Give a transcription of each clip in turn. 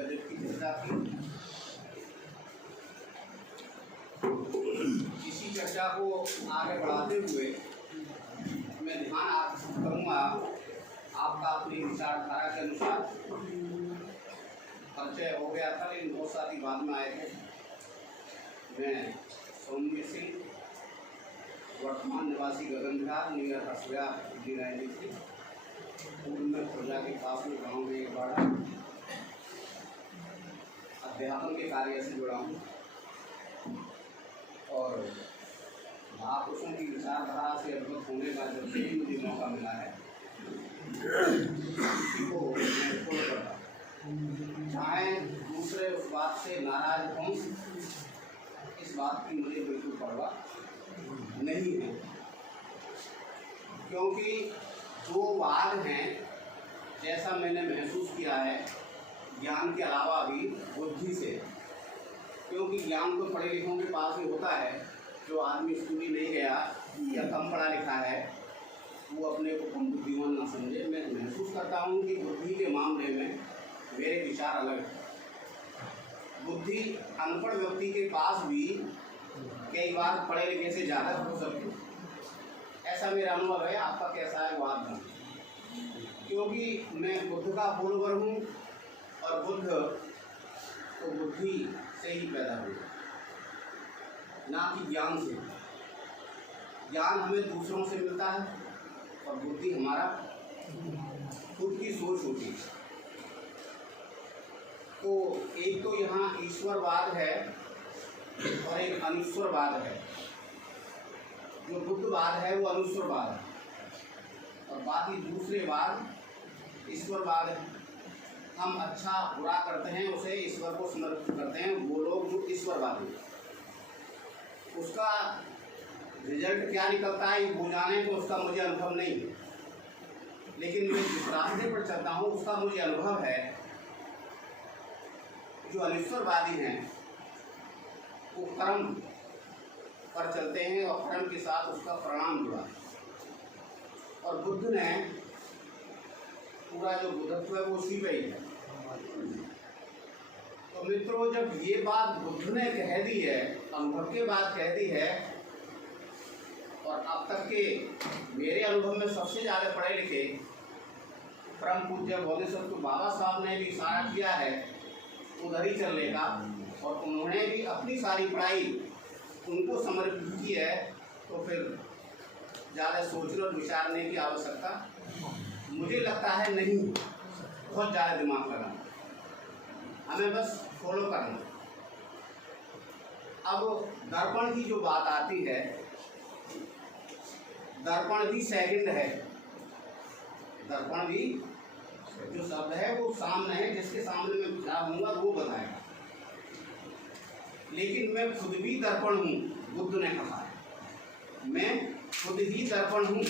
Budget की चर्चा थी। इसी चर्चा को आगे बढ़ाते हुए मैं ध्यान आप करूँगा आपका अपनी विचारधारा के अनुसार। परिचय हो गया था लेकिन बहुत सारी बाद में आए थे। मैं सौम्य सिंह, वर्तमान निवासी गगन बिहार, नियर हसुआ जिला थी। पूर्व में खुर्जा के पास में गाँव में एक बाड़ा अध्यापन के कार्य से जुड़ा हूँ और महापुरुषों की विचारधारा से अवगत होने का जब भी मुझे मौका मिला है इसी को मैं फॉलो करता हूँ। चाहे दूसरे उस बात से नाराज हों, इस बात की मुझे बिल्कुल परवाह नहीं है, क्योंकि जो वाद हैं, जैसा मैंने महसूस किया है ज्ञान के अलावा भी बुद्धि से, क्योंकि ज्ञान तो पढ़े लिखों के पास ही होता है। जो आदमी स्कूली नहीं गया या कम पढ़ा लिखा है वो अपने को कम बुद्धिमान ना समझे। मैं महसूस करता हूँ कि बुद्धि के मामले में मेरे विचार अलग हैं। बुद्धि अनपढ़ व्यक्ति के पास भी कई बार पढ़े लिखे से ज़्यादा हो सकती, ऐसा मेरा अनुभव है। आपका कैसा है वो आप जानें, क्योंकि मैं बुद्ध का फॉलोवर हूँ और बुद्ध तो बुद्धि से ही पैदा हुआ, ना कि ज्ञान से। ज्ञान हमें दूसरों से मिलता है और बुद्धि हमारा खुद की सोच होती है। तो एक तो यहाँ ईश्वरवाद है और एक अनिश्वरवाद है। जो बुद्धवाद है वो अनिश्वरवाद है और बाकी दूसरे वाद ईश्वरवाद है। हम अच्छा बुरा करते हैं, उसे ईश्वर को समर्पित करते हैं। वो लोग जो ईश्वरवादी, उसका रिजल्ट क्या निकलता है ये वो जाने, तो उसका मुझे अनुभव नहीं है। लेकिन मैं जिस रास्ते पर चलता हूँ उसका मुझे अनुभव है। जो अनिश्वरवादी हैं वो कर्म पर चलते हैं और कर्म के साथ उसका परिणाम जुड़ा। और बुद्ध ने पूरा जो बुद्धत्व है वो उसी पे ही है। तो मित्रों, जब ये बात बुद्ध ने कह दी है, अनुभव के बाद कह दी है, और अब तक के मेरे अनुभव में सबसे ज़्यादा पढ़े लिखे परम पूज्य बोधिसत्व बाबा साहब ने भी इशारा किया है उधर ही चलने का, और उन्होंने भी अपनी सारी पढ़ाई उनको समर्पित की है। तो फिर ज़्यादा सोचने और विचारने की आवश्यकता मुझे लगता है नहीं, बहुत ज़्यादा दिमाग लगाना, हमें बस फॉलो करना। अब दर्पण की जो बात आती है, दर्पण भी सेकंड है। दर्पण भी जो शब्द है वो सामने है, जिसके सामने मैं क्या हूँगा वो बताएगा। लेकिन मैं खुद भी दर्पण हूँ, बुद्ध ने कहा है मैं खुद ही दर्पण हूँ।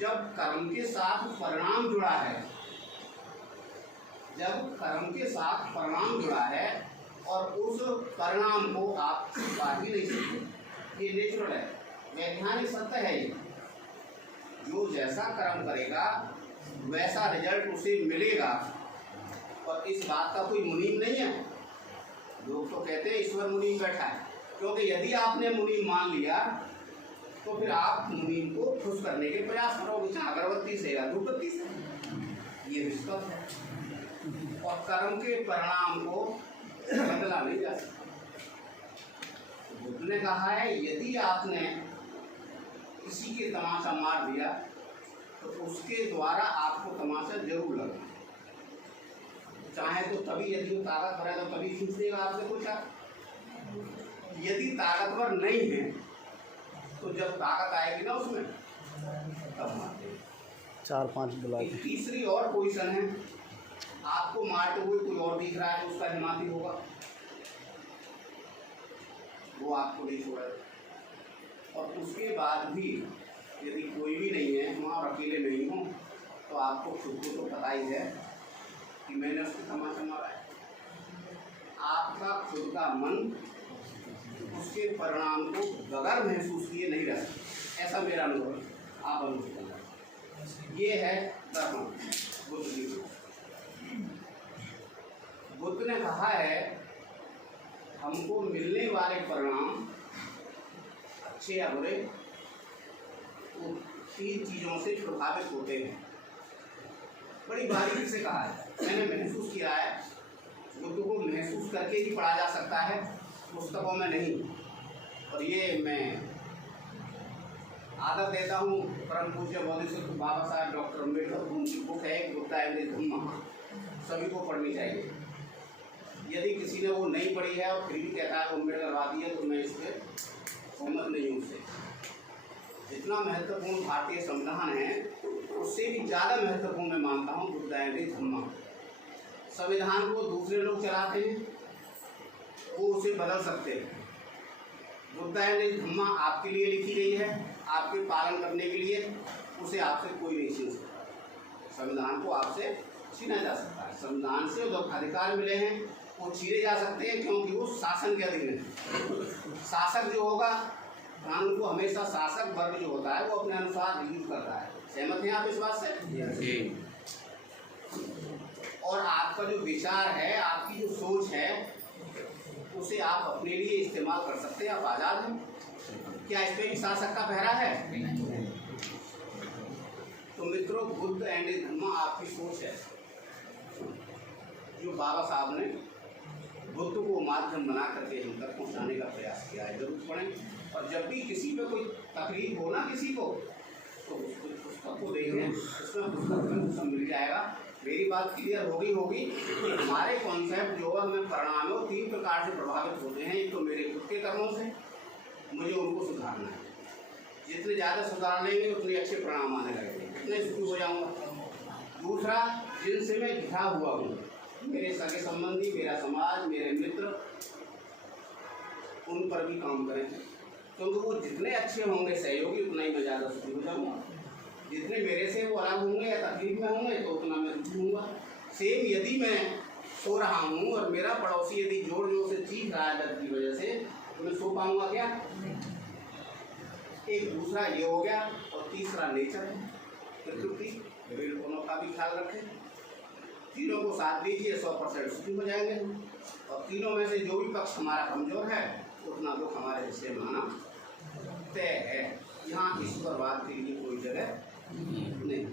जब कर्म के साथ परिणाम जुड़ा है, जब कर्म के साथ परिणाम जुड़ा है और उस परिणाम को आप छुपा ही नहीं सकते, ये नेचुरल है, वैज्ञानिक सत्य है। ये जो जैसा कर्म करेगा वैसा रिजल्ट उसे मिलेगा, और इस बात का कोई मुनीम नहीं है। लोग तो कहते हैं ईश्वर मुनीम बैठा है, क्योंकि यदि आपने मुनीम मान लिया तो फिर आप मुनीम को खुश करने के प्रयास करोगे, चाहे अगरबत्ती से या धूपबत्ती से। ये रिश्ता है और कर्म के परिणाम को बदला नहीं जा सकता। बुद्ध ने कहा है यदि आपने किसी के तमाशा मार दिया तो उसके द्वारा आपको तमाशा जरूर लगा, चाहे तो तभी, यदि वो ताकतवर है तो तभी खींच देगा आपसे कुछ। यदि ताकतवर नहीं है तो जब ताकत आएगी ना उसमें तब मार देगा। 4-5 बुला के तीसरी और पोजीशन है, आपको मारते हुए कोई और दिख रहा है तो उसका हिमाती होगा, वो आपको नहीं छोड़ेगा। और उसके बाद भी यदि कोई भी नहीं है, हम और अकेले नहीं हो, तो आपको खुद को तो पता ही है कि मैंने उसको तमाशा मारा है। आपका खुद का मन उसके परिणाम को बगैर महसूस किए नहीं रह सकता, ऐसा मेरा अनुभव है। आप अनुभव करना, ये है दर्पण बुद्ध जी। बुद्ध ने कहा है हमको मिलने वाले परिणाम अच्छे या बुरे वो 3 चीज़ों से प्रभावित होते हैं। बड़ी बारीकी से कहा है, मैंने महसूस किया है। बुद्ध को महसूस करके ही पढ़ा जा सकता है, पुस्तकों में नहीं। और ये मैं आदर देता हूँ परम पूज्य बोधिसत्व बाबा साहब डॉक्टर अम्बेडकर, उनकी बुक है बुद्ध एंड हिज धम्मा, सभी को पढ़नी चाहिए। यदि किसी ने वो नहीं पढ़ी है और फिर भी कहता है अम्बेडकरवादी है, तो मैं इससे सहमत नहीं हूँ। उससे जितना महत्वपूर्ण भारतीय संविधान है उससे भी ज़्यादा महत्वपूर्ण मैं मानता हूँ बुद्ध एंड हिज धम्मा। संविधान को दूसरे लोग चलाते हैं, वो उसे बदल सकते हैं। बुद्ध एंड हिज धम्मा आपके लिए लिखी गई है, आपके पालन करने के लिए। उसे आपसे कोई नहीं छीन सकता। संविधान को आपसे छीना जा सकता है। संविधान से जो अधिकार मिले हैं वो छीने जा सकते हैं, क्योंकि वो शासन के अधीन है। शासक जो होगा, कानून को हमेशा शासक वर्ग जो होता है वो अपने अनुसार यूज करता है। सहमत हैं आप इस बात से? और आपका जो विचार है, आपकी जो सोच है, उसे आप अपने लिए इस्तेमाल कर सकते हैं। आप आज़ाद हैं। क्या इस पर भी शासक का पहरा है? तो मित्रों, बुद्ध एंड हिज धम्मा आपकी सोच है, जो बाबा साहब ने बुद्ध को माध्यम बना करके हम तक पहुँचाने का प्रयास किया है। जरूर पढ़ें। और जब भी किसी पे कोई तकलीफ हो ना किसी को, तो उस पुस्तक को देखें, उसमें पुस्तक में सब मिल जाएगा। मेरी बात क्लियर होगी कि हमारे कॉन्सेप्ट जो है हमें परिणामों 3 प्रकार से प्रभावित होते हैं। एक तो मेरे खुद के कर्मों से, मुझे उनको सुधारना है। जितने ज़्यादा सुधार लेंगे उतने अच्छे परिणाम आने लगेंगे, उतने सुखी हो जाऊँगा। दूसरा, जिनसे मैं घिरा हुआ हूँ, मेरे सगे संबंधी, मेरा समाज, मेरे मित्र, उन पर भी काम करें, क्योंकि वो जितने अच्छे होंगे सहयोगी, उतना ही मैं ज़्यादा सुखी हो जाऊँगा। जितने मेरे से वो अलग होंगे या तकलीफ में होंगे, तो उतना मैं दुखी होऊंगा। सेम यदि मैं सो रहा हूँ और मेरा पड़ोसी यदि जोर जोर से चीख रहा है दर्द की वजह से, तो मैं सो पाऊँगा क्या? एक दूसरा ये हो गया। और तीसरा नेचर है, प्रकृति, पेड़ दोनों का भी ख्याल रखें। तीनों को साथ दीजिए, 100% सुखी हो जाएंगे। और तीनों में से जो भी पक्ष हमारा कमजोर है, उतना दुख हमारे हिस्से में आना तय है। यहाँ ईश्वरवाद के लिए कोई जगह नहीं।